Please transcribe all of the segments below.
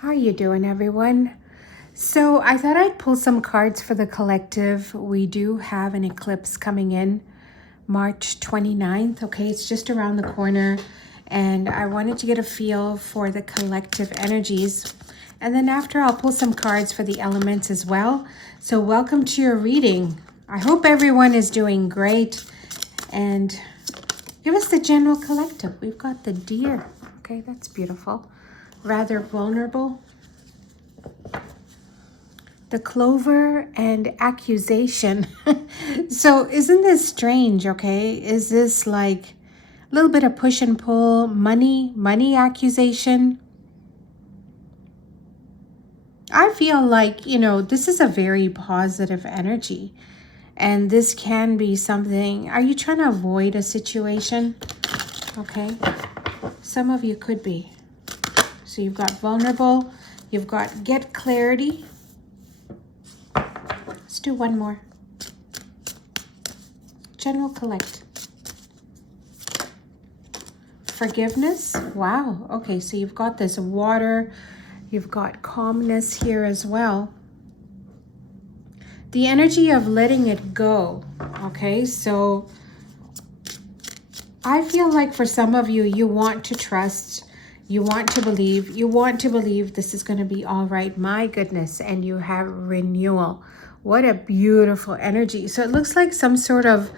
How are you doing, everyone? So I thought I'd pull some cards for the collective. We do have an eclipse coming in March 29th. Okay, it's just around the corner. And I wanted to get a feel for the collective energies. And then after, I'll pull some cards for the elements as well. So welcome to your reading. I hope everyone is doing great. And give us the general collective. We've got the deer. Okay, that's beautiful. Rather vulnerable. The clover and accusation. So isn't this strange? Okay, is this like a little bit of push and pull? Money accusation? I feel like, this is a very positive energy, and this can be something. Are you trying to avoid a situation? Okay, some of you could be. So you've got vulnerable, you've got get clarity. Let's do one more. General collect. Forgiveness. Wow. Okay, so you've got this water. You've got calmness here as well. The energy of letting it go. Okay, so I feel like for some of you, you want to trust. You want to believe. You want to believe this is going to be all right. My goodness. And you have renewal. What a beautiful energy. So it looks like some sort of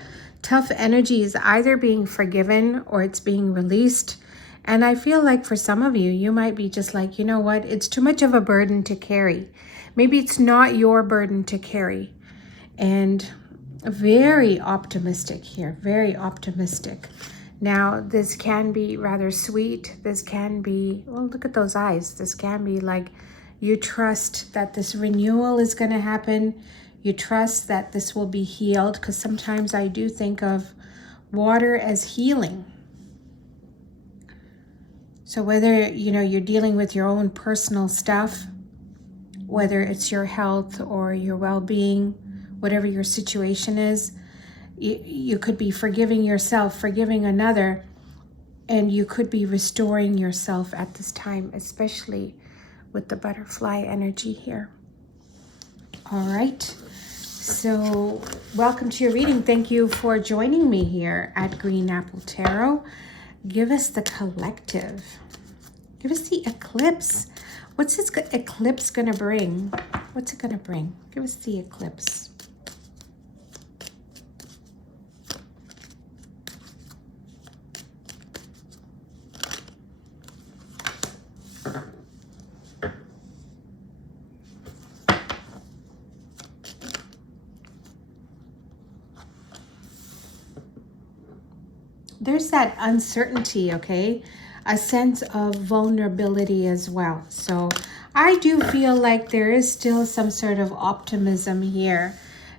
tough energy is either being forgiven or it's being released. And I feel like for some of you, you might be just like, you know what? It's too much of a burden to carry. Maybe it's not your burden to carry. And very optimistic here. Very optimistic. Now, this can be rather sweet. This can be, well, look at those eyes. This can be like you trust that this renewal is going to happen. You trust that this will be healed, because sometimes I do think of water as healing. So whether, you're dealing with your own personal stuff, whether it's your health or your well-being, whatever your situation is, you could be forgiving yourself, forgiving another, and you could be restoring yourself at this time, especially with the butterfly energy here. All right. So welcome to your reading. Thank you for joining me here at Green Apple Tarot. Give us the collective. Give us the eclipse. What's this eclipse going to bring? What's it going to bring? Give us the eclipse. There's that uncertainty, okay? A sense of vulnerability as well. So I do feel like there is still some sort of optimism here.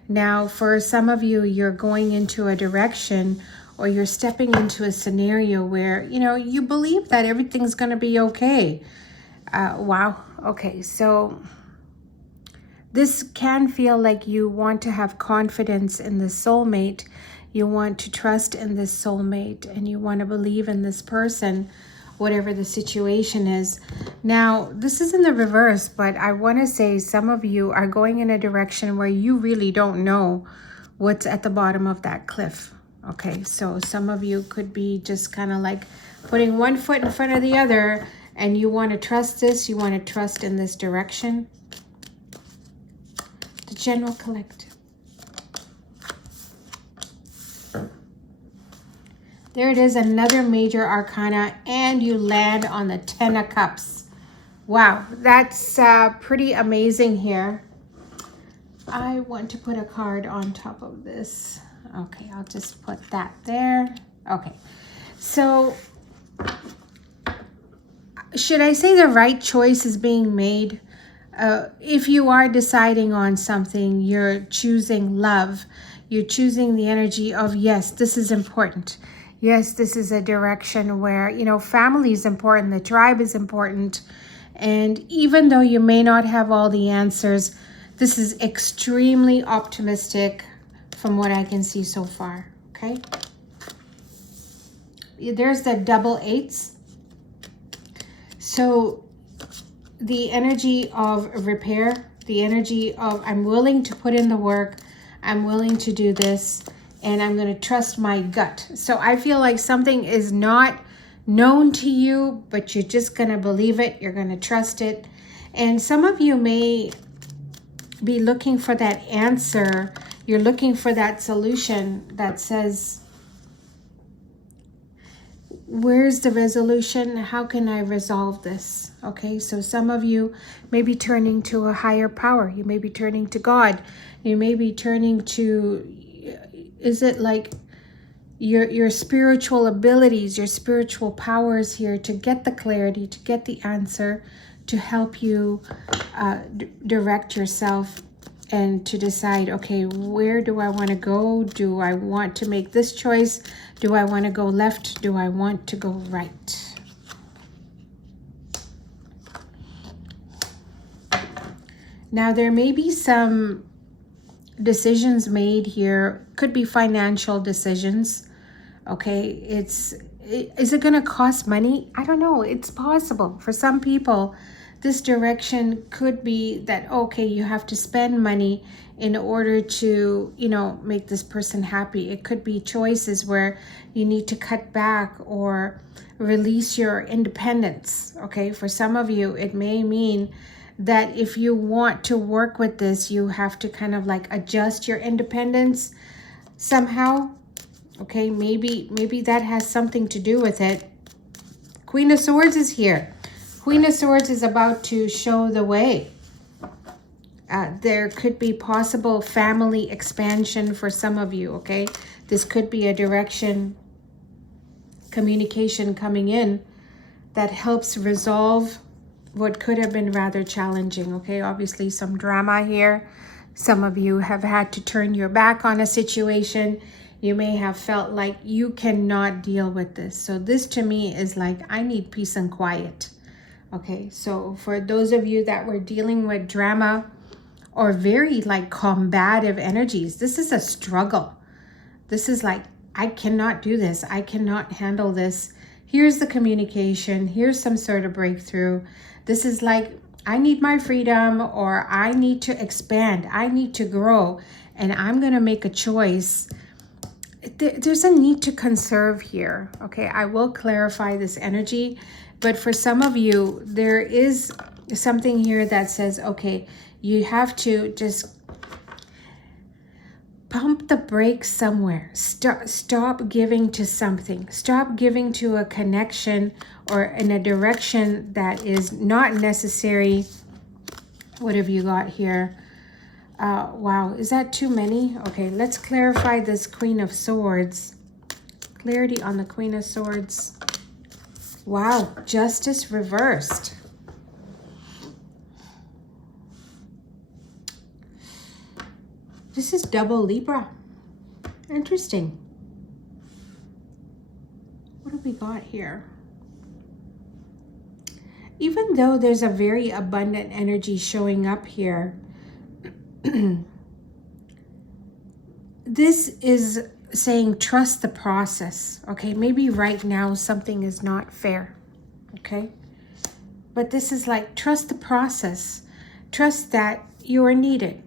Now, for some of you, you're going into a direction or you're stepping into a scenario where, you believe that everything's going to be okay. Wow. Okay, so this can feel like you want to have confidence in the soulmate. You want to trust in this soulmate, and you want to believe in this person, whatever the situation is. Now, this is in the reverse, but I want to say some of you are going in a direction where you really don't know what's at the bottom of that cliff. Okay, so some of you could be just kind of like putting one foot in front of the other, and you want to trust this. You want to trust in this direction. The general collective. There it is, another major arcana, and you land on the 10 of Cups. Wow, that's pretty amazing here. I want to put a card on top of this. Okay, I'll just put that there. Okay, so should I say the right choice is being made? If you are deciding on something, you're choosing love. You're choosing the energy of, yes, this is important. Yes, this is a direction where, family is important, the tribe is important. And even though you may not have all the answers, this is extremely optimistic from what I can see so far, okay? There's the double eights. So the energy of repair, the energy of I'm willing to put in the work, I'm willing to do this, and I'm going to trust my gut. So I feel like something is not known to you, but you're just going to believe it. You're going to trust it. And some of you may be looking for that answer. You're looking for that solution that says, where's the resolution? How can I resolve this? Okay, so some of you may be turning to a higher power. You may be turning to God. You may be turning to, is it like your spiritual abilities, your spiritual powers here to get the clarity, to get the answer, to help you direct yourself and to decide, okay, where do I want to go? Do I want to make this choice? Do I want to go left? Do I want to go right? Now, there may be some decisions made here. Could be financial decisions. Okay, is it going to cost money? I don't know. It's possible. For some people, this direction could be that, okay, you have to spend money in order to, make this person happy. It could be choices where you need to cut back or release your independence. Okay, for some of you, it may mean that if you want to work with this, you have to kind of like adjust your independence somehow. Okay, maybe that has something to do with it. Queen of Swords is here. Queen of Swords is about to show the way. There could be possible family expansion for some of you, okay? This could be a direction, communication coming in that helps resolve what could have been rather challenging, okay? Obviously, some drama here. Some of you have had to turn your back on a situation. You may have felt like you cannot deal with this. So this to me is like, I need peace and quiet. Okay, so for those of you that were dealing with drama or very like combative energies, this is a struggle. This is like, I cannot do this. I cannot handle this. Here's the communication. Here's some sort of breakthrough. This is like, I need my freedom, or I need to expand. I need to grow, and I'm going to make a choice. There's a need to conserve here. Okay, I will clarify this energy. But for some of you, there is something here that says, okay, you have to just pump the brakes somewhere. Stop giving to something. Stop giving to a connection or in a direction that is not necessary. What have you got here? Wow, is that too many? Okay, let's clarify this Queen of Swords. Clarity on the Queen of Swords. Wow, Justice reversed. This is double Libra. Interesting. What do we got here? Even though there's a very abundant energy showing up here, this is saying trust the process. Okay, maybe right now something is not fair. Okay, but this is like trust the process. Trust that you are needed.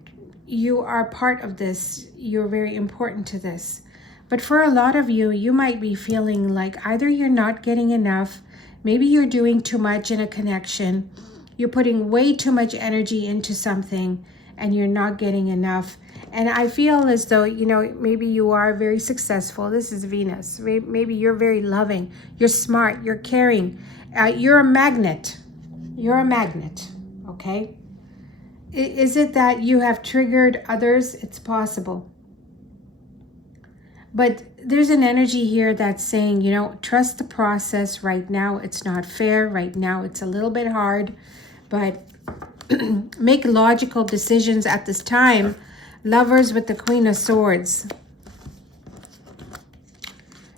You are part of this. You're very important to this. But for a lot of you, you might be feeling like either you're not getting enough, maybe you're doing too much in a connection, you're putting way too much energy into something, and you're not getting enough. And I feel as though, maybe you are very successful. This is Venus. Maybe you're very loving. You're smart. You're caring. You're a magnet. You're a magnet. Okay? Is it that you have triggered others? It's possible. But there's an energy here that's saying, trust the process. Right now, it's not fair. Right now, it's a little bit hard. But make logical decisions at this time. Lovers with the Queen of Swords.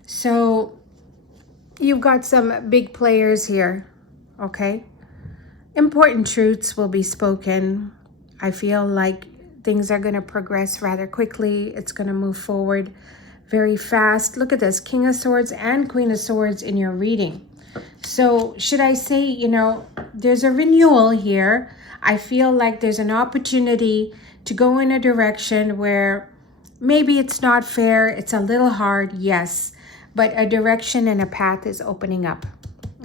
So you've got some big players here, okay? Important truths will be spoken. I feel like things are going to progress rather quickly. It's going to move forward very fast. Look at this, King of Swords and Queen of Swords in your reading. So should I say, you know, there's a renewal here. I feel like there's an opportunity to go in a direction where maybe it's not fair, it's a little hard, yes, but a direction and a path is opening up.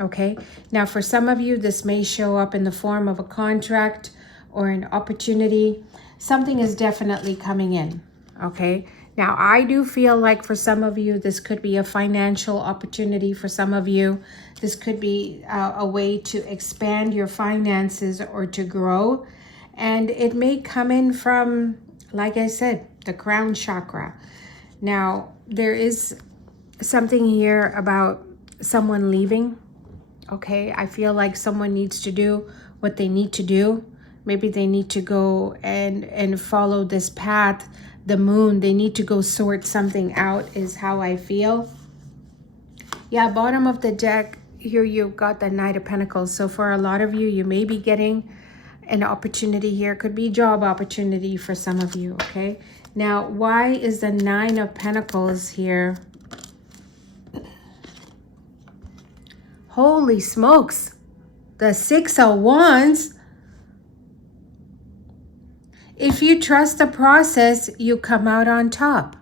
Okay, now for some of you, this may show up in the form of a contract or an opportunity. Something is definitely coming in. Okay, now I do feel like for some of you, this could be a financial opportunity. For some of you, this could be a way to expand your finances or to grow. And it may come in from, like I said, the crown chakra. Now, there is something here about someone leaving. Okay, I feel like someone needs to do what they need to do. Maybe they need to go and follow this path, the moon. They need to go sort something out is how I feel. Yeah, bottom of the deck, here you've got the Knight of Pentacles. So for a lot of you, you may be getting an opportunity here. Could be job opportunity for some of you, okay? Now, why is the Nine of Pentacles here? Holy smokes. The Six of Wands. If you trust the process, you come out on top.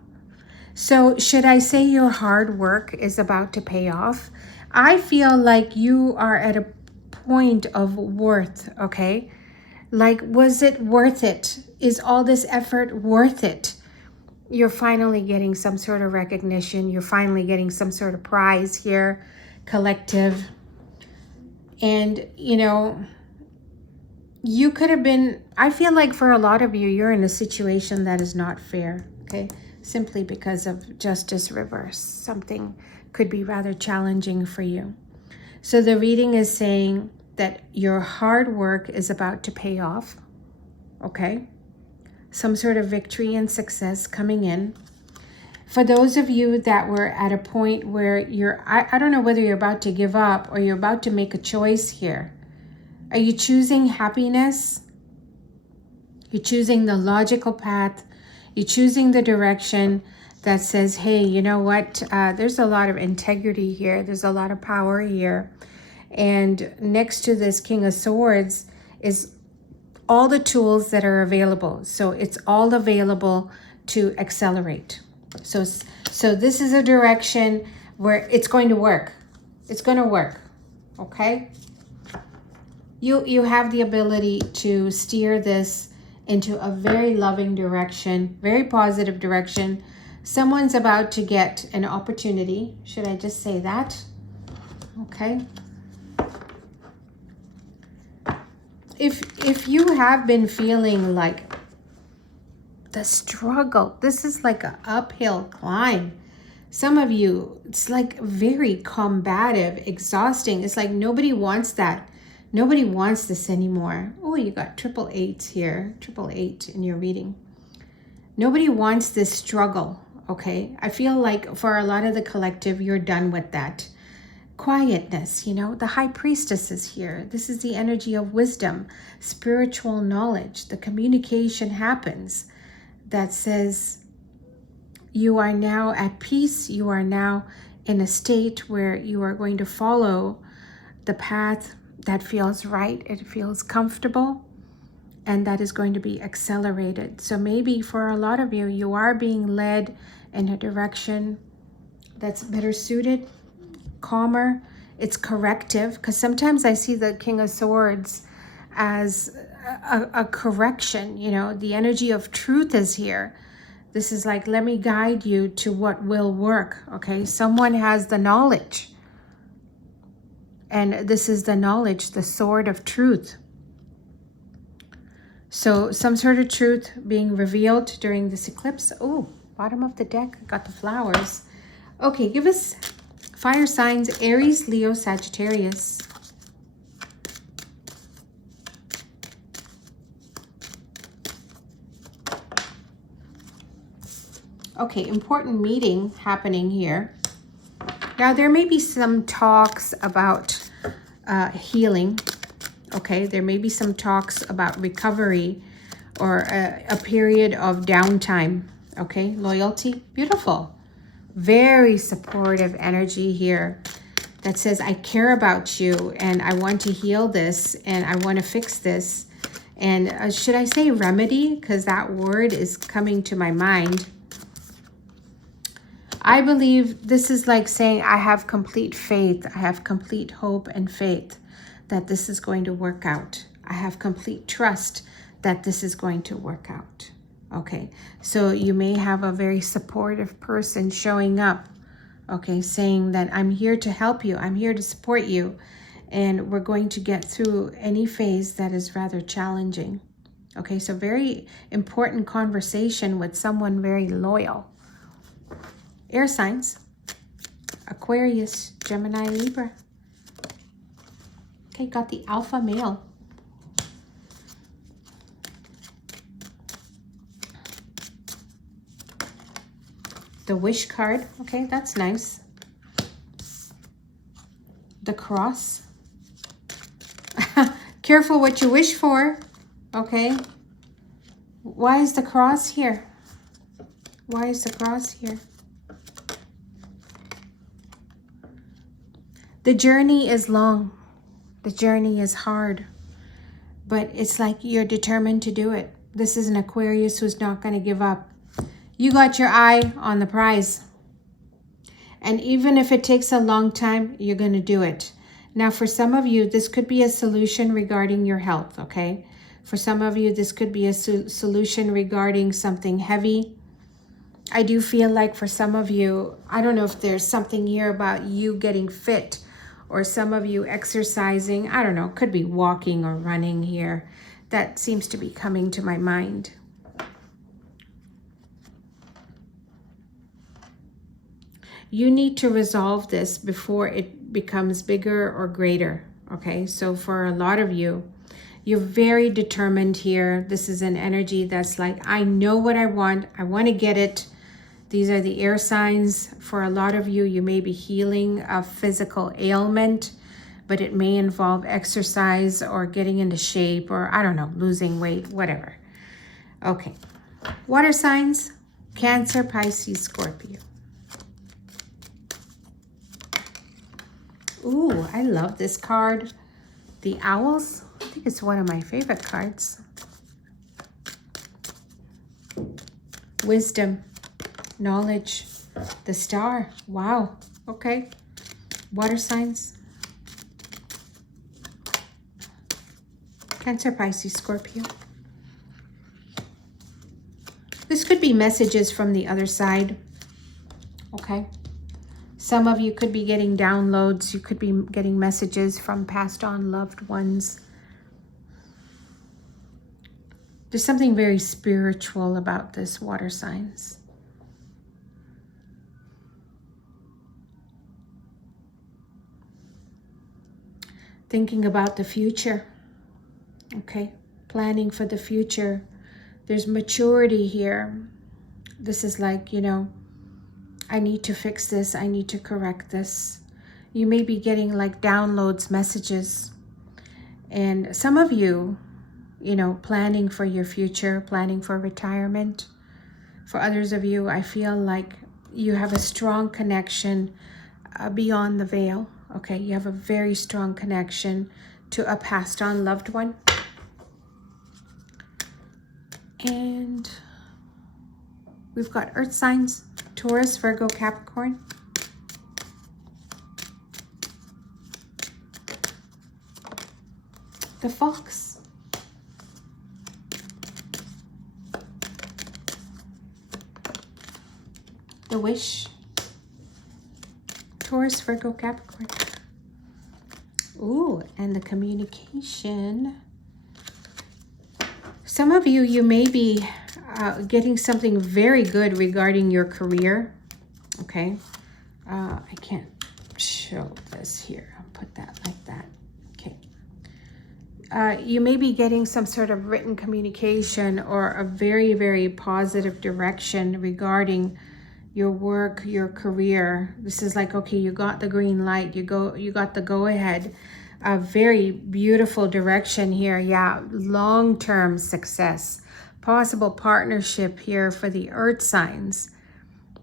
So should I say your hard work is about to pay off? I feel like you are at a point of worth, okay? Like, was it worth it? Is all this effort worth it? You're finally getting some sort of recognition. You're finally getting some sort of prize here, collective. And, you know, you could have been, I feel like for a lot of you, you're in a situation that is not fair, okay? Simply because of justice reverse. Something could be rather challenging for you. So the reading is saying that your hard work is about to pay off, okay? Some sort of victory and success coming in. For those of you that were at a point where you're, I don't know whether you're about to give up or you're about to make a choice here. Are you choosing happiness? You're choosing the logical path. You're choosing the direction that says, hey, you know what? There's a lot of integrity here. There's a lot of power here. And next to this King of Swords is all the tools that are available. So it's all available to accelerate. So this is a direction where it's going to work. It's going to work. Okay? You have the ability to steer this into a very loving direction, very positive direction. Someone's about to get an opportunity. Should I just say that? Okay. If you have been feeling like the struggle, this is like an uphill climb. Some of you, it's like very combative, exhausting. It's like nobody wants that. Nobody wants this anymore. Oh, you got 888 here, 888 in your reading. Nobody wants this struggle, okay? I feel like for a lot of the collective, you're done with that. Quietness, you know, the High Priestess is here. This is the energy of wisdom, spiritual knowledge. The communication happens that says you are now at peace. You are now in a state where you are going to follow the path that feels right. It feels comfortable, and that is going to be accelerated. So maybe for a lot of you, you are being led in a direction that's better suited, calmer. It's corrective, because sometimes I see the King of Swords as a correction. You know, the energy of truth is here. This is like, let me guide you to what will work. Okay, someone has the knowledge, and this is the knowledge, the sword of truth. So some sort of truth being revealed during this eclipse. Oh, bottom of the deck, got the flowers. Okay, give us fire signs: Aries, Leo, Sagittarius. Okay, important meeting happening here. Now, there may be some talks about healing. Okay, there may be some talks about recovery or a period of downtime. Okay, loyalty, beautiful. Very supportive energy here. that says, I care about you and I want to heal this and I want to fix this. And should I say remedy? Because that word is coming to my mind. I believe this is like saying I have complete faith. I have complete hope and faith that this is going to work out. I have complete trust that this is going to work out. Okay, so you may have a very supportive person showing up, okay, saying that I'm here to help you. I'm here to support you. And we're going to get through any phase that is rather challenging. Okay, so very important conversation with someone very loyal. Air signs, Aquarius, Gemini, Libra. Okay, got the alpha male. The wish card, okay, that's nice. The cross. Careful what you wish for, okay? Why is the cross here? Why is the cross here? The journey is long. The journey is hard. But it's like you're determined to do it. This is an Aquarius who's not going to give up. You got your eye on the prize. And even if it takes a long time, you're going to do it. Now, for some of you, this could be a solution regarding your health, okay? For some of you, this could be a solution regarding something heavy. I do feel like for some of you, I don't know if there's something here about you getting fit or some of you exercising. I don't know, could be walking or running here. That seems to be coming to my mind. You need to resolve this before it becomes bigger or greater, okay? So for a lot of you, you're very determined here. This is an energy that's like, I know what I want to get it. These are the air signs. For a lot of you, you may be healing a physical ailment, but it may involve exercise or getting into shape or, I don't know, losing weight, whatever. Okay, water signs, Cancer, Pisces, Scorpio. Ooh, I love this card. The Owls. I think it's one of my favorite cards. Wisdom, knowledge, the Star. Wow. Okay. Water signs. Cancer, Pisces, Scorpio. This could be messages from the other side. Okay. Some of you could be getting downloads. You could be getting messages from passed on loved ones. There's something very spiritual about this, water signs. Thinking about the future. Okay, planning for the future. There's maturity here. This is like, you know, I need to fix this. I need to correct this. You may be getting like downloads, messages. And some of you, you know, planning for your future, planning for retirement. For others of you, I feel like you have a strong connection beyond the veil. Okay, you have a very strong connection to a passed on loved one. And we've got earth signs. Taurus, Virgo, Capricorn. The Fox. The Wish. Taurus, Virgo, Capricorn. Ooh, and the Communication. Some of you, you may be getting something very good regarding your career. Okay. I can't show this here. I'll put that like that. Okay. You may be getting some sort of written communication or a very, very positive direction regarding your work, your career. This is like, okay, you got the green light. You got the go ahead. A very beautiful direction here. Yeah, long-term success. Possible partnership here for the earth signs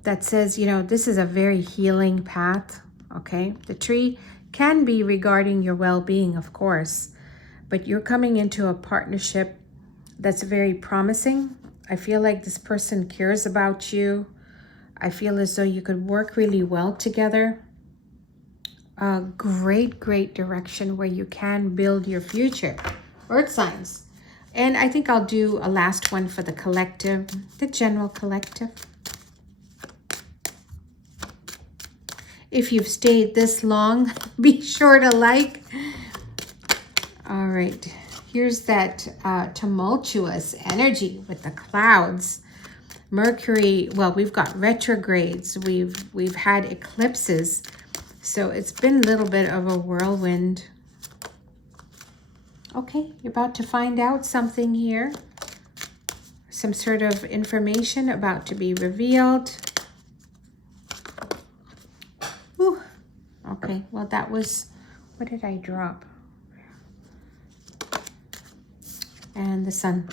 that says, you know, this is a very healing path. okay? The tree can be regarding your well-being, of course, but you're coming into a partnership that's very promising. I feel like this person cares about you. I feel as though you could work really well together. A great direction where you can build your future. Earth signs. And I think I'll do a last one for the collective, the general collective. If you've stayed this long, be sure to like. All right, here's that tumultuous energy with the clouds. Mercury, well, we've got retrogrades, we've had eclipses, so it's been a little bit of a whirlwind. Okay, you're about to find out something here. Some sort of information about to be revealed. Whew. Okay, well, that was, what did I drop? And the sun.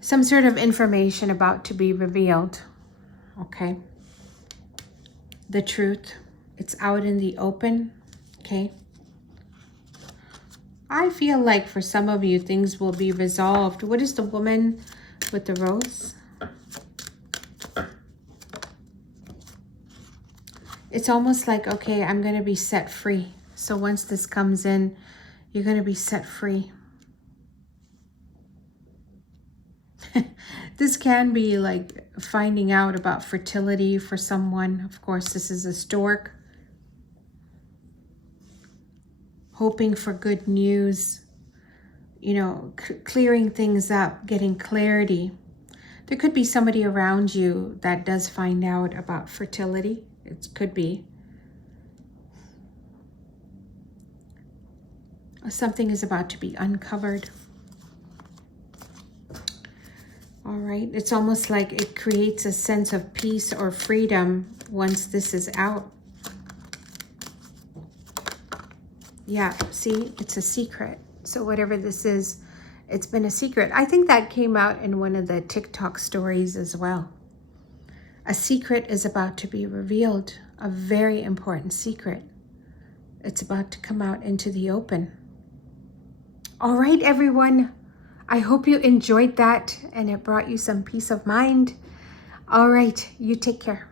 Some sort of information about to be revealed. Okay. The truth. It's out in the open. Okay. I feel like for some of you, things will be resolved. What is the woman with the rose? It's almost like, okay, I'm going to be set free. So once this comes in, you're going to be set free. This can be like finding out about fertility for someone. Of course, this is a stork. Hoping for good news, you know, clearing things up, getting clarity. There could be somebody around you that does find out about fertility. It could be. Something is about to be uncovered. All right, it's almost like it creates a sense of peace or freedom once this is out. Yeah, see, it's a secret. So whatever this is, it's been a secret. I think that came out in one of the TikTok stories as well. A secret is about to be revealed, a very important secret. It's about to come out into the open. All right, everyone. I hope you enjoyed that and it brought you some peace of mind. All right, you take care.